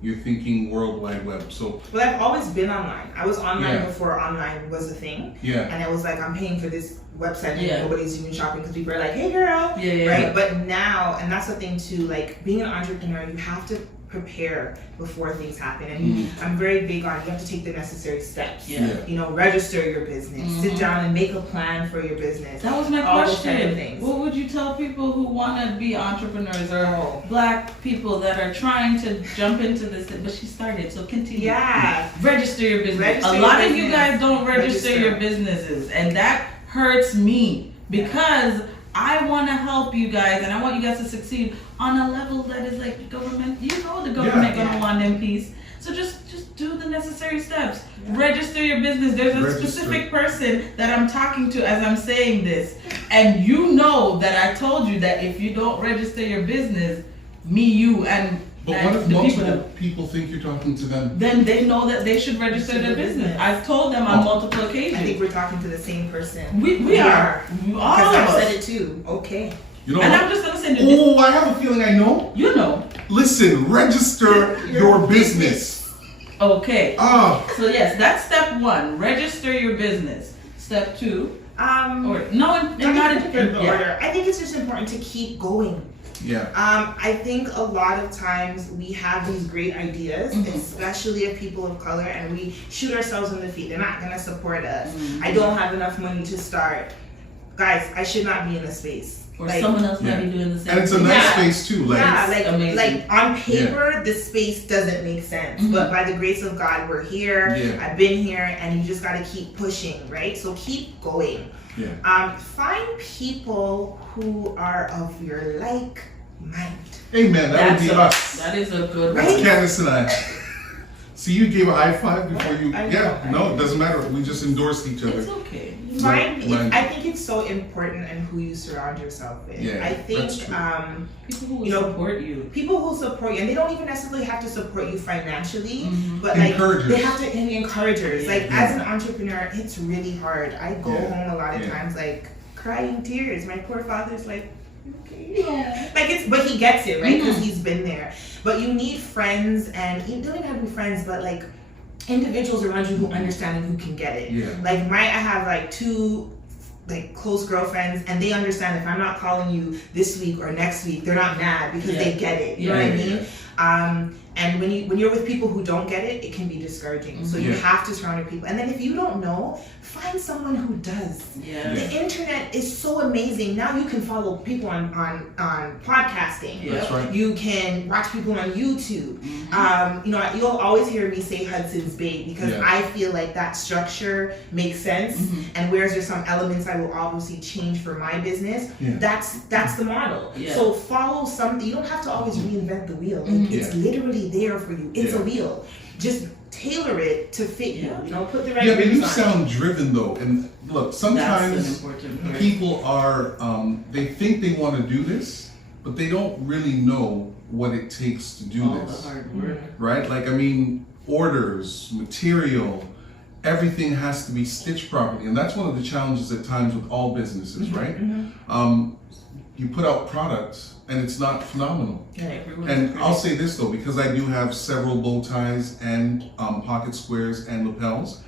you're thinking World Wide Web. So, Well, I've always been online. I was online Yeah. before online was a thing. yeah, And I was like, I'm paying for this website and Yeah. nobody's even shopping because people are like, hey girl. Yeah. Right? But now, and that's the thing too, like being an entrepreneur, you have to prepare before things happen. And I'm very big on, you have to take the necessary steps. Yeah. You know, register your business, sit down and make a plan for your business. That was my All those kind of question. things. What would you tell people who want to be entrepreneurs or Oh. black people that are trying to jump into this? But she started, so continue. Yeah. Register your business. Register A your lot of you business. guys don't register Register. your businesses, and that hurts me because I want to help you guys and I want you guys to succeed on a level that is like government. You know the government Yeah. gonna want them piece. So just do the necessary steps. Register your business. There's a Register. specific person that I'm talking to as I'm saying this, and you know that I told you that if you don't register your business, me, you, and but and what if the people multiple that- people think you're talking to them? then they know that they should register their business. I've told them on multiple occasions. I think we're talking to the same person. We are. All Because of I've said us. it too. Okay. You know And what? I'm just gonna say this. Oh, I have a feeling I know. You know. Listen, register your business. Okay. Ah, So yes, that's step one. Register your business. Step two. Or no, Not not in different yeah. order. I think it's just important to keep going. yeah. I think a lot of times we have these great ideas, especially as people of color, and we shoot ourselves in the feet. They're not gonna support us. I don't have enough money to start. Guys, I should not be in this space. Or someone else might Yeah. be doing the same. And it's a thing. nice Yeah. space too. Like, yeah, amazing. like on paper, the space doesn't make sense, but by the grace of God, we're here. Yeah. I've been here, and you just gotta keep pushing, right? So keep going. yeah. Find people who are of your like mind. Amen. That would be us. That is a good Right? one. Candace and I. See, you gave a high five before you. I know, Yeah, I no, know. it doesn't matter. We just endorsed each other. It's okay. Find, Right. I think it's so important in who you surround yourself with. Yeah, I think that's true. People who will You know, support you. people who support you, and they don't even necessarily have to support you financially, but Encouragers. like they have to be encouragers. Yeah. Like Yeah. as an entrepreneur, it's really hard. I go Yeah. home a lot of Yeah. times like crying tears. My poor father's like, okay, like it's, but he gets it, right? Because he's been there. But you need friends, and you don't even have to be friends, but like individuals around you who understand and who can get it. Yeah. Like I have like two like close girlfriends, and they understand if I'm not calling you this week or next week, they're not mad because they get it. You know what I mean? And when you're with people who don't get it, it can be discouraging. So you Yeah. have to surround your people. And then if you don't know, find someone who does. Yeah. The internet is so amazing. Now you can follow people on podcasting. Yeah. That's right. You can watch people on YouTube. You know, you'll always hear me say Hudson's Bay because Yeah. I feel like that structure makes sense. And whereas there's some elements I will obviously change for my business, Yeah. that's the model. Yeah. So follow something. You don't have to always reinvent the wheel. Like, it's Yeah. literally there for you. It's Yeah. a wheel. Just tailor it to fit you. You know, put the right. Yeah, but you rims on it. sound driven though, and look, That's an sometimes important part. people are they think they want to do this, but they don't really know what it takes to do All this, the hard work. right? Like, I mean, orders, material, everything has to be stitched properly, and that's one of the challenges at times with all businesses, right? You put out products and it's not phenomenal. And I'll say this though, because I do have several bow ties and pocket squares and lapels,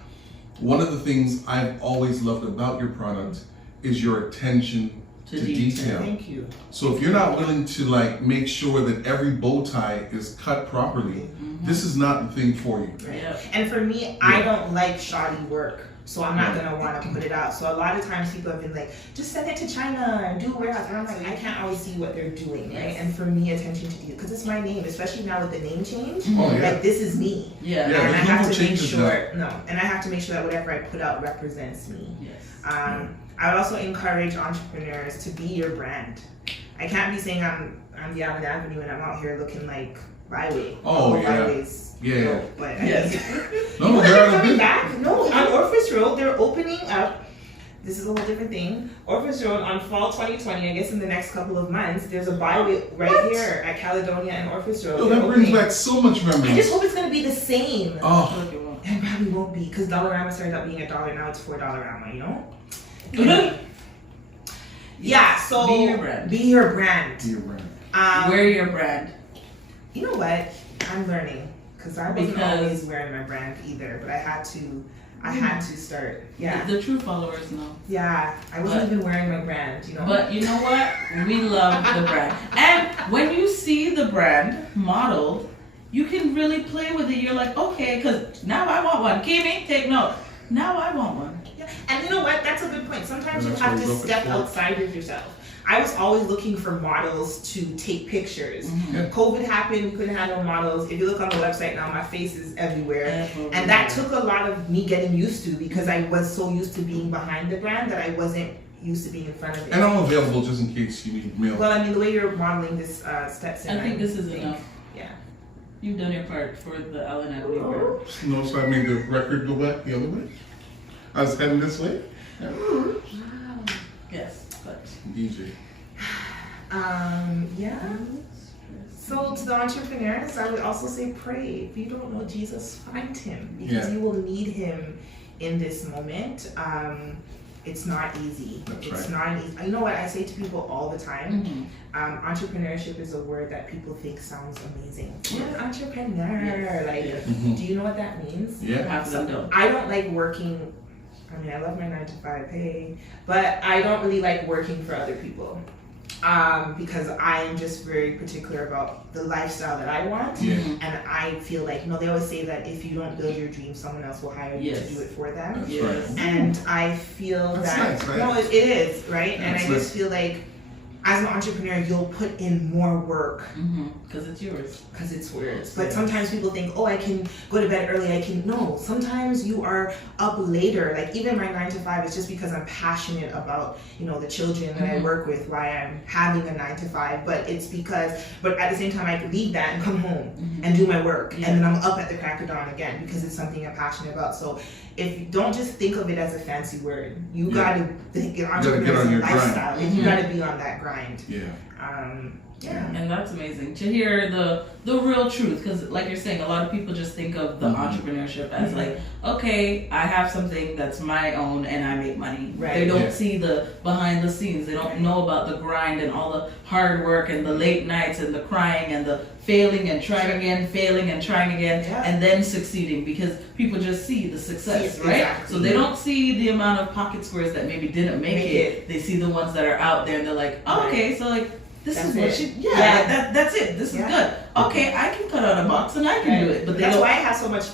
one of the things I've always loved about your product is your attention to detail. Thank you. So if you're not willing to like make sure that every bow tie is cut properly, this is not the thing for you. Right. Yeah. And for me, I don't like shoddy work. So I'm not gonna want to put it out. So a lot of times people have been like, just send it to China and do a warehouse. And I'm like, I can't always see what they're doing, right? And for me, attention to detail, because it's my name, especially now with the name change. Oh, yeah. Like this is me. Yeah. Yeah. And I there's no have more to make changes sure, and I have to make sure that whatever I put out represents me. Yes. I would also encourage entrepreneurs to be your brand. I can't be saying I'm the Allen Avenue and I'm out here looking like Byway. Oh, yeah. Byways. Yeah. But Yes. No, they're they're on a coming big. back. No, on Orpheus Road, they're opening up. This is a whole different thing. Orpheus Road on fall 2020, I guess in the next couple of months, there's a byway right here at Caledonia and Orpheus Road. Yo, They're that brings opening. back so much I just memories. hope it's gonna be the same. Oh, It probably won't be, because Dollarama started out being $1, now it's $4 you know? Yeah, so Be your brand. Be your brand. dear brand. Wear your brand. You know what? I'm learning, because I wasn't Because- always wearing my brand either, but I had to start. Yeah. The true followers know. Yeah, I wasn't But- even wearing my brand, you know. But you know what? We love the brand. And when you see the brand modeled, you can really play with it. You're like, okay, because now I want one. Kimmy, take note. Now I want one. Yeah. And you know what? That's a good point. Sometimes And you that's have why to we step built it. outside of yourself. I was always looking for models to take pictures. Yeah. COVID happened, we couldn't have no models. If you look on the website now, my face is everywhere. And that took a lot of me getting used to, because I was so used to being behind the brand that I wasn't used to being in front of it. And I'm available just in case you need mail. Well, I mean, the way you're modeling this steps in. I think this is enough. Yeah. You've done your part for the Allen Avenue brand. Notice I made the record go back the other way. I was heading this way. Yes, but DJ. Yeah. So to the entrepreneurs, I would also say pray. If you don't know Jesus, find him, because Yeah. you will need him in this moment. It's not easy. That's It's right. not easy. You know what I say to people all the time? mhm. Entrepreneurship is a word that people think sounds amazing. You're an entrepreneur. Yes, Like, yes. Mhm. do you know what that means? Yeah. Half of them don't. I don't like working. I mean, I love my 9 to 5 pay, but I don't really like working for other people, because I'm just very particular about the lifestyle that I want. Yeah. And I feel like, they always say that if you don't build your dream, someone else will hire you Yes. to do it for them. That's Yes. right. And I feel That's that, nice, right? no, it is, right? And That's I just feel like, as an entrepreneur, you'll put in more work Because it's yours. because it's yours. But Yes. sometimes people think, oh, I can go to bed early. No, sometimes you are up later. Like even my 9 to 5 is just because I'm passionate about, the children that I work with, why I'm having a 9 to 5. But it's but at the same time, I could leave that and come home and do my work. Yeah. And then I'm up at the crack of dawn again because it's something I'm passionate about. So if you don't just think of it as a fancy word, you Yeah. gotta think gotta get entrepreneur on is a your grind. lifestyle. You Mhm. gotta be on that grind. Yeah. Yeah. And that's amazing to hear the real truth, because like you're saying, a lot of people just think of the entrepreneurship as like, okay, I have something that's my own and I make money. Right. They don't Yeah. see the behind the scenes. They don't know about the grind and all the hard work and the late nights and the crying and the failing and trying again, failing and trying again, Yeah. and then succeeding, because people just see the success, Yes, right? exactly. So they don't see the amount of pocket squares that maybe didn't make Make it. They see the ones that are out there and they're like, oh, okay, so like, this That's is what it. she, Yeah. that's it. This is Yeah. good. Okay, I can cut out a box and I can do it. But they that's don't. why I have so much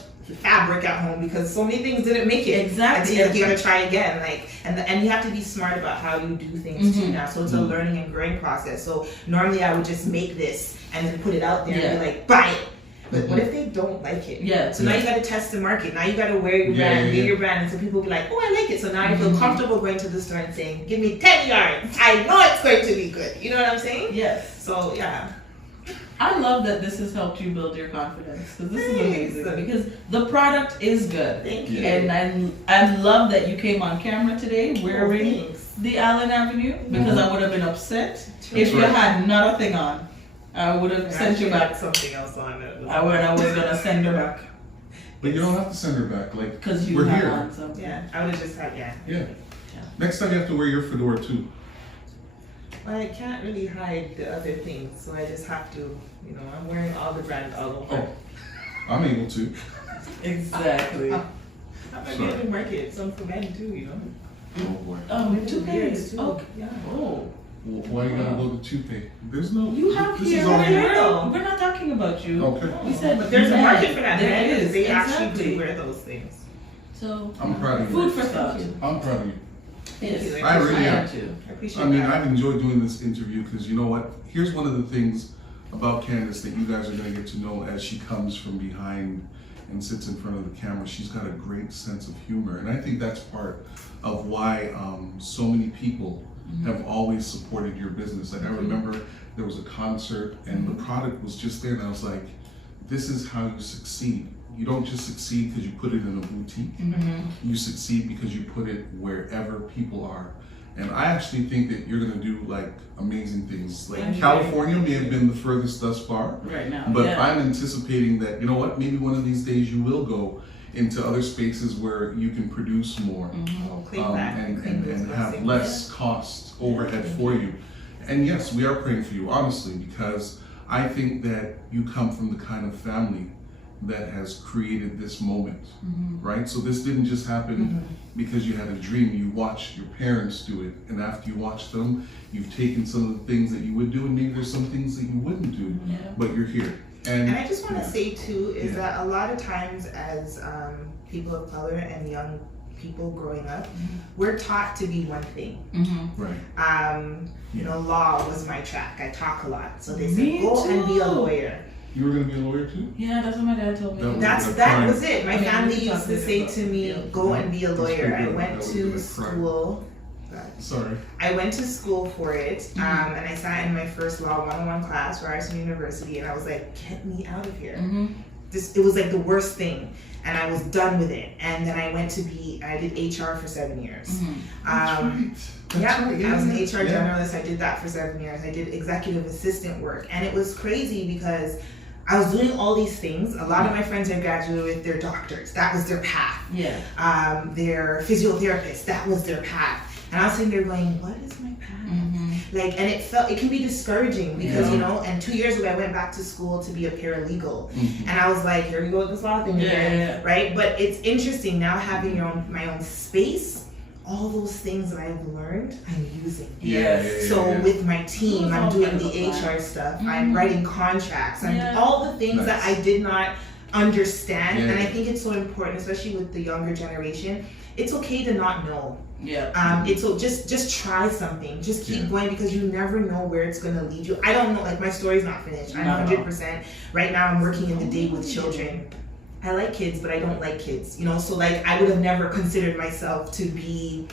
fabric at home, because so many things didn't make it. Exactly. And so you gotta try again, and you have to be smart about how you do things too Mhm. now. So it's a learning and growing process. So normally I would just make this and then put it out there and be Yeah. like, buy it. But what if they don't like it? Yeah. So now you gotta test the market. Now you gotta wear your brand, be your brand, and so people will be like, oh, I like it. So now I feel comfortable going to the store and saying, give me 10 yards. I know it's going to be good. You know what I'm saying? Yes. So yeah. I love that this has helped you build your confidence, because this is amazing. Thanks. Because the product is good. Thank you. And I love that you came on camera today wearing thanks. the Allen Avenue, because I would have been upset if you right. had nothing on. I would have sent you back. Something else on it. I was gonna send her back But you don't have to send her back. Like, because you we're had here. on something. Yeah, I would have just had, Yeah. Next time you have to wear your fedora too. Well, I can't really hide the other things, so I just have to, I'm wearing all the brands all over. Oh, I'm able to. Exactly. I might be able Sorry. to market some for men too, Oh boy. Two Beards, pairs. too. Okay. Yeah. Oh. Why you gotta go to toupee? There's no. You have this here. is all We're not talking about you. Okay. We said, But there's a men. market for that. There Men, is. They exactly. actually do wear those things. So, I'm proud of you. food for thought. I'm proud of you. Thank you. Yes. I really am. too. I appreciate I mean, that. I've enjoyed doing this interview because you know what? Here's one of the things about Candace that you guys are going to get to know as she comes from behind and sits in front of the camera. She's got a great sense of humor, and I think that's part of why so many people have always supported your business. Like I remember there was a concert and the product was just there, and I was like, this is how you succeed. You don't just succeed because you put it in a boutique. You succeed because you put it wherever people are. And I actually think that you're gonna do like amazing things. Like California may have been the furthest thus far, right now, but I'm anticipating that, you know what, maybe one of these days you will go into other spaces where you can produce more and have less cost overhead for you. And yes, we are praying for you, honestly, because I think that you come from the kind of family that has created this moment, right? So this didn't just happen because you had a dream. You watched your parents do it, and after you watched them, you've taken some of the things that you would do, and maybe there's some things that you wouldn't do, but you're here. And I just want to say too, is that a lot of times as people of color and young people growing up, we're taught to be one thing. Right. You know, law was my track. I talk a lot. So they said, go and be a lawyer. You were going to be a lawyer too? Yeah, that's what my dad told me. That was it. My family used to say to me, go and be a lawyer. I went to school. Sorry. I went to school for it, and I sat in my first law 101 class, Ryerson University, and I was like, get me out of here. It was like the worst thing, and I was done with it. And then I did HR for 7 years. I was an HR generalist. I did that for 7 years. I did executive assistant work, and it was crazy because I was doing all these things. A lot of my friends I graduated with, they're doctors. That was their path. They're physiotherapists. That was their path. And I was sitting there going, what is my path? Like, and it can be discouraging because, you know, and 2 years ago I went back to school to be a paralegal. And I was like, here we go with this law thing again, right? But it's interesting now having my own space. All those things that I've learned, I'm using. So with my team, I'm doing the HR stuff. I'm writing contracts. I'm all the things that I did not understand. And I think it's so important, especially with the younger generation. It's okay to not know. It's just try something. Just keep going because you never know where it's gonna lead you. I don't know. Like my story's not finished. I'm 100%. Right now, I'm working in the day with children. I like kids, but I don't like kids, you know? So like, I would have never considered myself to be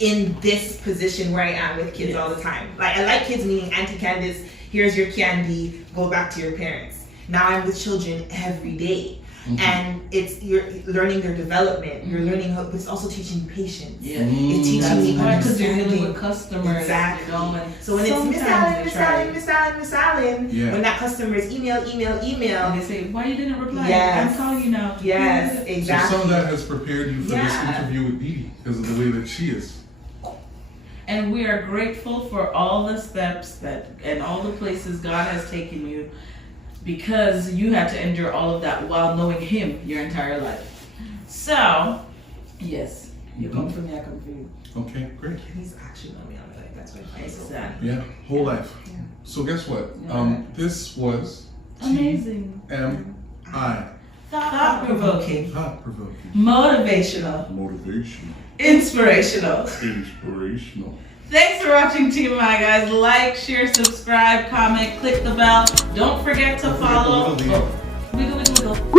in this position where I am with kids all the time. Like, I like kids, meaning Auntie Candace, here's your candy, go back to your parents. Now I'm with children every day. And you're learning their development. You're learning how, but it's also teaching patience. It's teaching me because you're dealing with customers. Exactly. You know, and so when it's Miss Allen, when that customer is email, and they say, why you didn't reply? I'm calling you now. Exactly. So some of that has prepared you for this interview with Dee because of the way that she is. And we are grateful for all the steps and all the places God has taken you, because you had to endure all of that while knowing Him your entire life. So, yes, you come for me, I come for you. Okay, great. He's actually on me on my life. That's why I so Yeah, whole life. So guess what? This was amazing. TMI. Thought-provoking. Thought-provoking. Motivational. Inspirational. Thanks for watching TMI, guys. Like, share, subscribe, comment, click the bell. Don't forget to follow. Wiggle.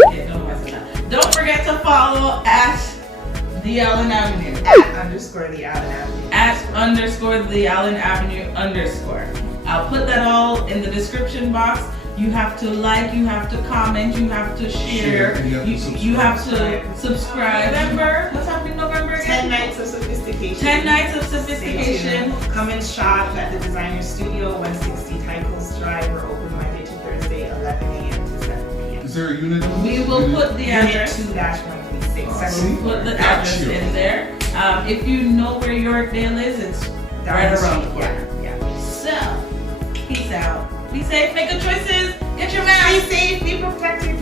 Okay, don't mess with that. Don't forget to follow at the Allen Avenue. @_the Allen Avenue. @_the Allen Avenue_. I'll put that all in the description box. You have to like, you have to comment, you have to share, you have to subscribe. November, what's happening November again? 10 Nights of Sophistication. 10 Nights of Sophistication. Come and shop at the designer studio, 160 Tycos Drive. We're open Monday to Thursday, 11 a.m. to 7 p.m. Is there a unit? We will put the address. Unit 2-136. We'll put the address in there. If you know where Yorkdale is, it's right around the corner. So, peace out. Be safe, make good choices, get your mask. Be safe, be protected.